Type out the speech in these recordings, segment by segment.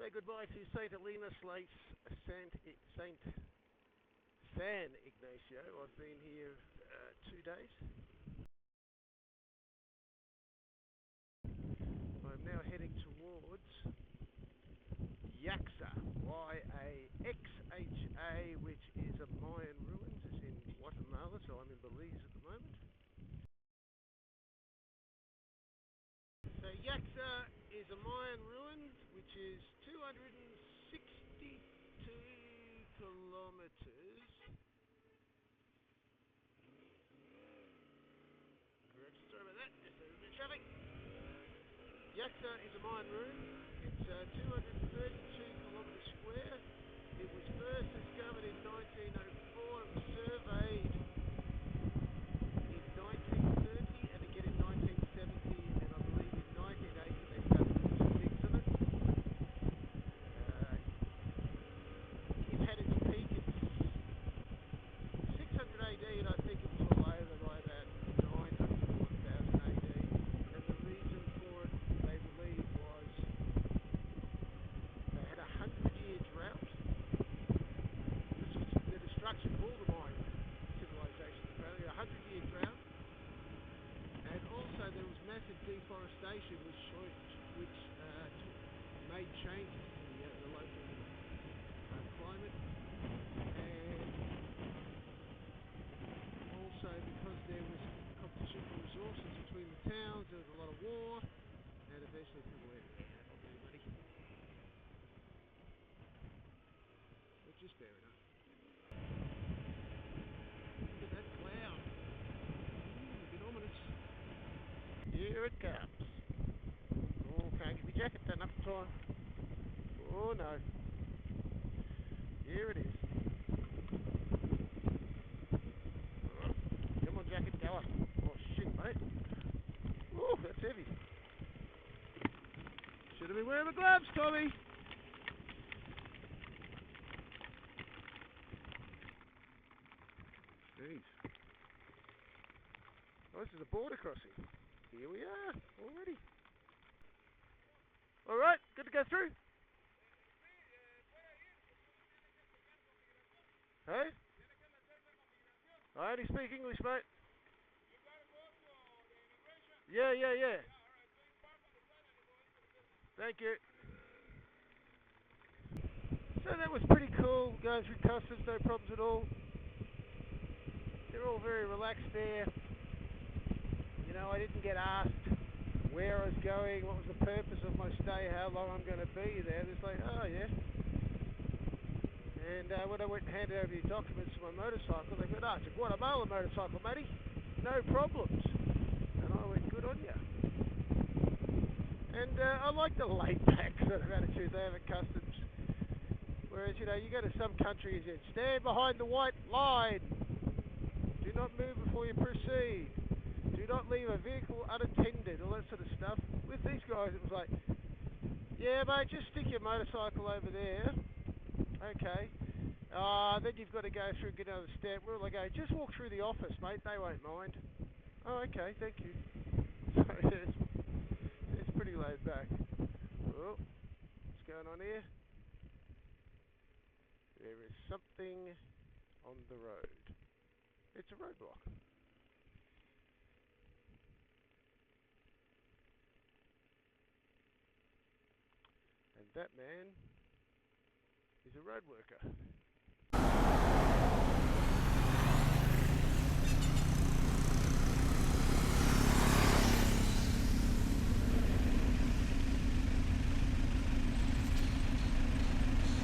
Say goodbye to St. Helena Saint San Ignacio. I've been here 2 days. I'm now heading towards Huaxy, Y-A-X-H-A, which is a Mayan ruins. It's in Guatemala, so I'm in Belize at the moment. So Huaxy is a Mayan ruin, which is 262 kilometers. Sorry about that, just a bit of traffic. Huaxy is a Mayan ruin. It's 232 kilometers square. It was first discovered in 1904. It was surveyed in 1930 and again in 1970, and I believe in 1980 they started doing some digs on it. It had its peak at 600 AD, and I think it was all over by about 900 or 1000 AD. And the reason for it, they believe, was they had a 100-year drought. This was the destruction of all the Mayan civilizations, apparently, a 100-year drought. And also there was massive deforestation, which made changes to the local climate. And also because there was competition for resources between the towns, there was a lot of war, and eventually people went, yeah, not really money. Which is fair enough. Look at that cloud. A bit ominous. Here it comes. Oh, can't get my jacket done up in time. Oh no. Here it is. Come on, jacket, go up. Oh shit, mate. Oh, that's heavy. Should have been wearing my gloves, Tommy. Jeez. Oh, this is a border crossing. Here we are, already. Alright, good to go through. Hey? I only speak English, mate. Yeah. Thank you. So that was pretty cool, going through customs, no problems at all. They're all very relaxed there. You know, I didn't get asked where I was going, what was the purpose of my stay, how long I'm going to be there. It's like, oh yeah. And when I went and handed over the documents to my motorcycle, they went, it's a Guatemala motorcycle, matey. No problems. And I went, good on ya. And I like the laid-back sort of attitude they have at customs. Whereas, you know, you go to some countries and stand behind the white line. Do not move before you proceed. Do not leave a vehicle unattended, all that sort of stuff. With these guys, it was like, yeah, mate, just stick your motorcycle over there. Okay. Then you've got to go through and get another stamp. Where will I go? Just walk through the office, mate. They won't mind. Oh, okay. Thank you. So it's pretty laid back. Oh, what's going on here? There is something on the road. It's a roadblock. And that man is a road worker.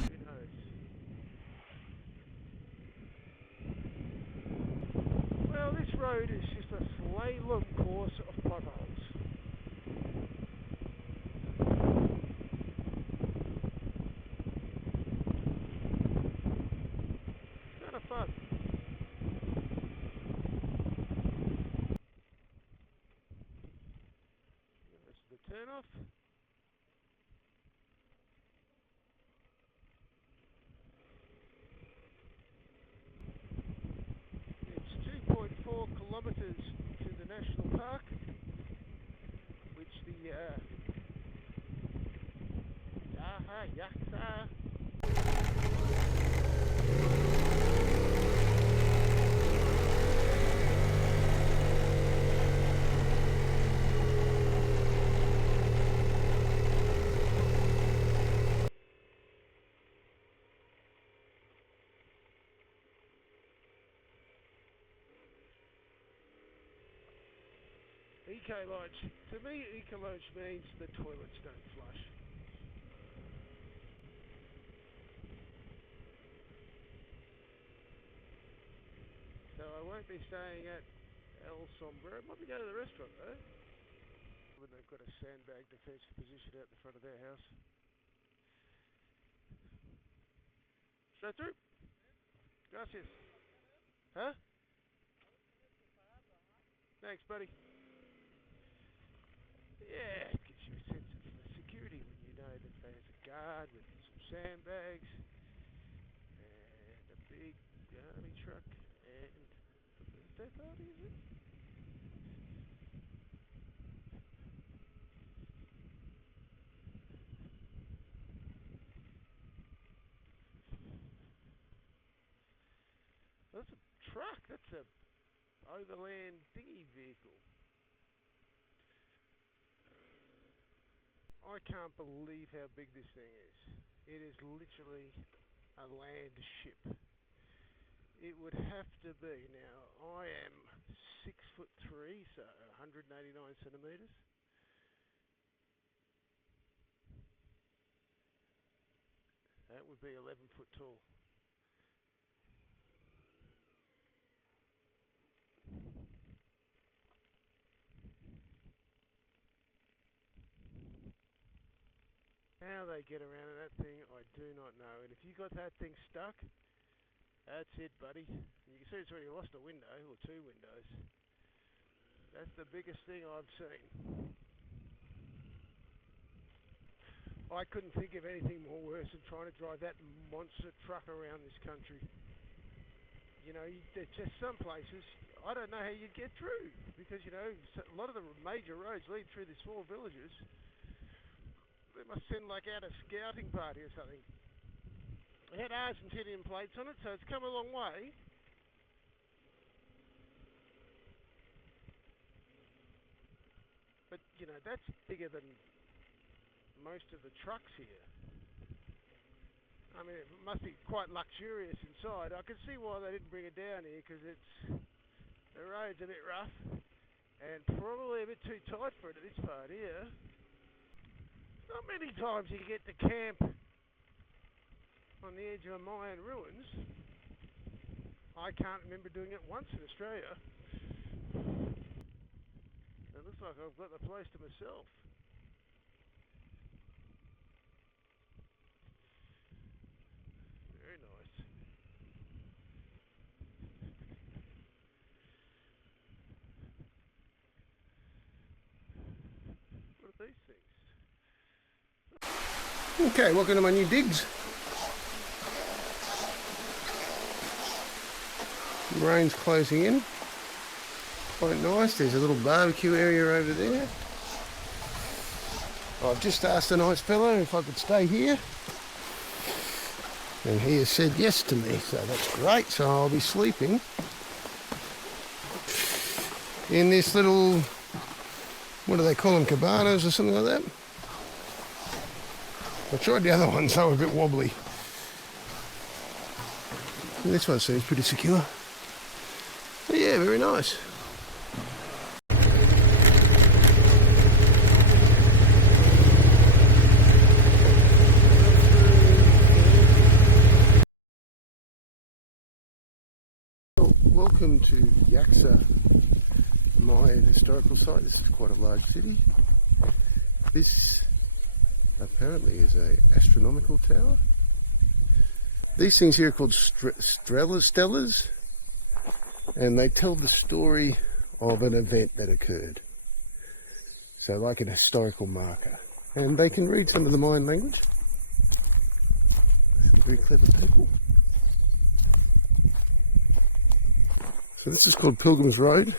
Who knows? Well, this road is just a slalom course of potholes. Huaxy. Eco-lodge. To me, eco-lodge means the toilets don't flush. So I won't be staying at El Sombrero. Might be going to the restaurant though. When they've got a sandbag defensive position out the front of their house. Straight through. Gracias. Huh? Thanks, buddy. Yeah, it gives you a sense of security when you know that there's a guard with some sandbags and a big army truck and a birthday party, is it? That's a truck. That's a overland dinghy vehicle. I can't believe how big this thing is. It is literally a land ship. It would have to be. Now, I am 6'3", so 189 centimetres. That would be 11 foot tall. How they get around in that thing, I do not know. And if you got that thing stuck, that's it, buddy. You can see it's already lost a window, or two windows. That's the biggest thing I've seen. I couldn't think of anything more worse than trying to drive that monster truck around this country. You know, there's just some places, I don't know how you'd get through. Because, you know, a lot of the major roads lead through the small villages. They must send like out a scouting party or something. It had Argentinian plates on it, so it's come a long way. But, you know, that's bigger than most of the trucks here. I mean, it must be quite luxurious inside. I can see why they didn't bring it down here, because the road's a bit rough and probably a bit too tight for it at this part here. Not many times you get to camp on the edge of a Mayan ruins. I can't remember doing it once in Australia. It looks like I've got the place to myself. Very nice. What are these things? Okay, welcome to my new digs. The rain's closing in. Quite nice. There's a little barbecue area over there. I've just asked a nice fellow if I could stay here, and he has said yes to me, so that's great. So I'll be sleeping in this little, what do they call them, cabanas or something like that. I tried the other ones, they were a bit wobbly. And this one seems pretty secure. But yeah, very nice. Welcome to Huaxy Mayan historical site. This is quite a large city. This apparently is a astronomical tower. These things here are called stellas, and they tell the story of an event that occurred. So like an historical marker. And they can read some of the Mayan language. Very clever people. So this is called Pilgrim's Road.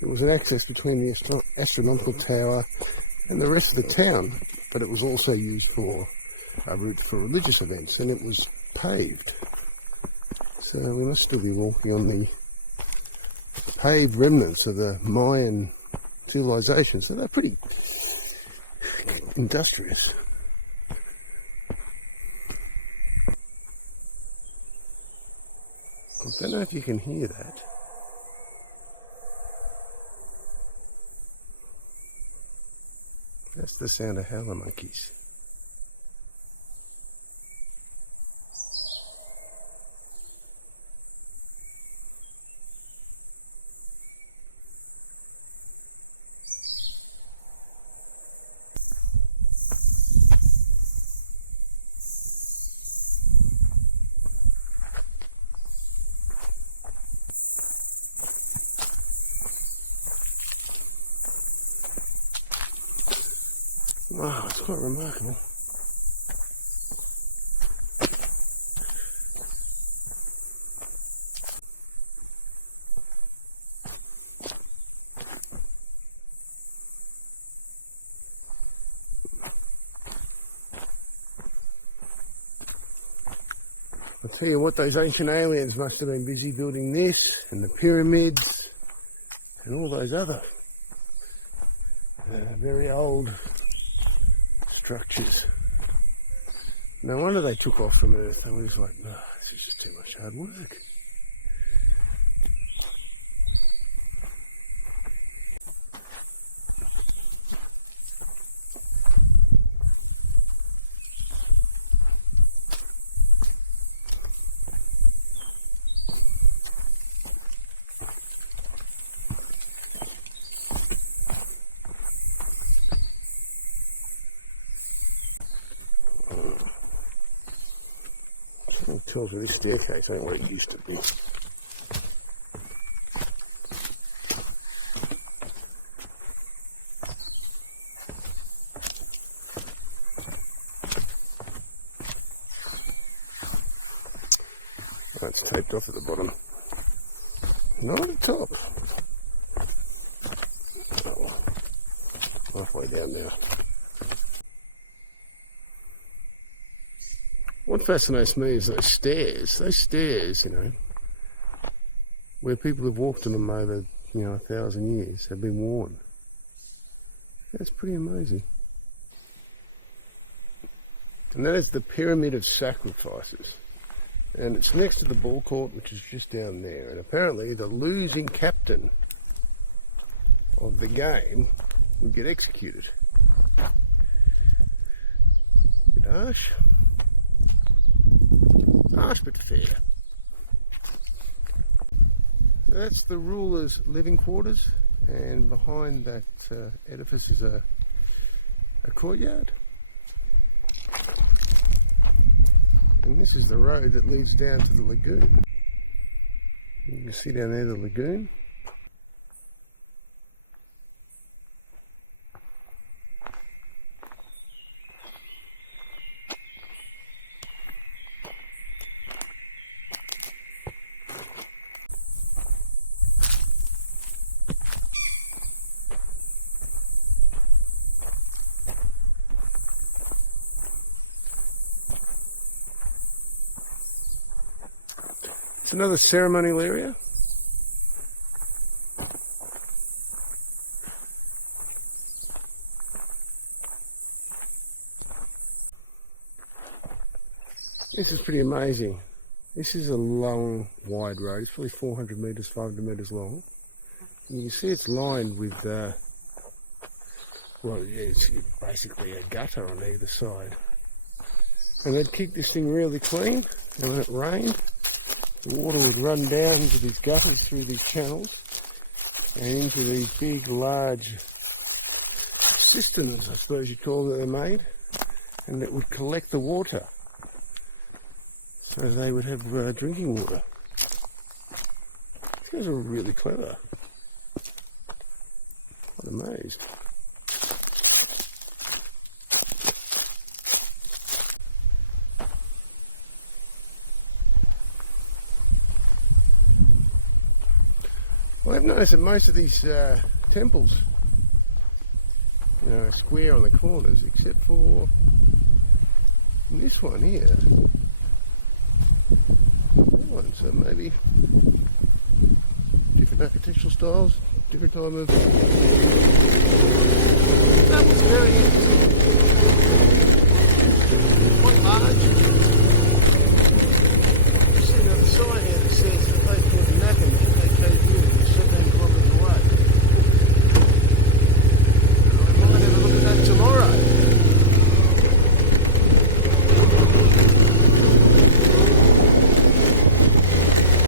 It was an access between the astronomical tower and the rest of the town, but it was also used for a route for religious events, and it was paved. So we must still be walking on the paved remnants of the Mayan civilization. So they're pretty industrious. I don't know if you can hear that. That's the sound of howler monkeys. Wow, it's quite remarkable. I'll tell you what, those ancient aliens must have been busy building this and the pyramids and all those other very old structures. No wonder they took off from Earth. They were just like, no, this is just too much hard work. Tells me this staircase ain't where it used to be. That's taped off at the bottom. Not at the top. Oh, halfway down now. What fascinates me is those stairs. Those stairs, you know, where people have walked on them over, 1,000 years, have been worn. That's pretty amazing. And that is the Pyramid of Sacrifices. And it's next to the ball court, which is just down there. And apparently the losing captain of the game would get executed. Bit harsh. Harsh but fair. So that's the ruler's living quarters, and behind that edifice is a courtyard. And this is the road that leads down to the lagoon. You can see down there the lagoon. It's another ceremonial area. This is pretty amazing. This is a long, wide road. It's probably 400 metres, 500 metres long. And you can see it's lined with, it's basically a gutter on either side. And they'd keep this thing really clean, and when it rained, the water would run down into these gutters through these channels and into these big, large cisterns, I suppose you'd call that they're made, and it would collect the water so they would have drinking water. These guys are really clever. I'm amazed. Well, I've noticed that most of these temples, are square on the corners, except for And this one here, that one, so maybe different architectural styles, different time of... That was very interesting. Quite large.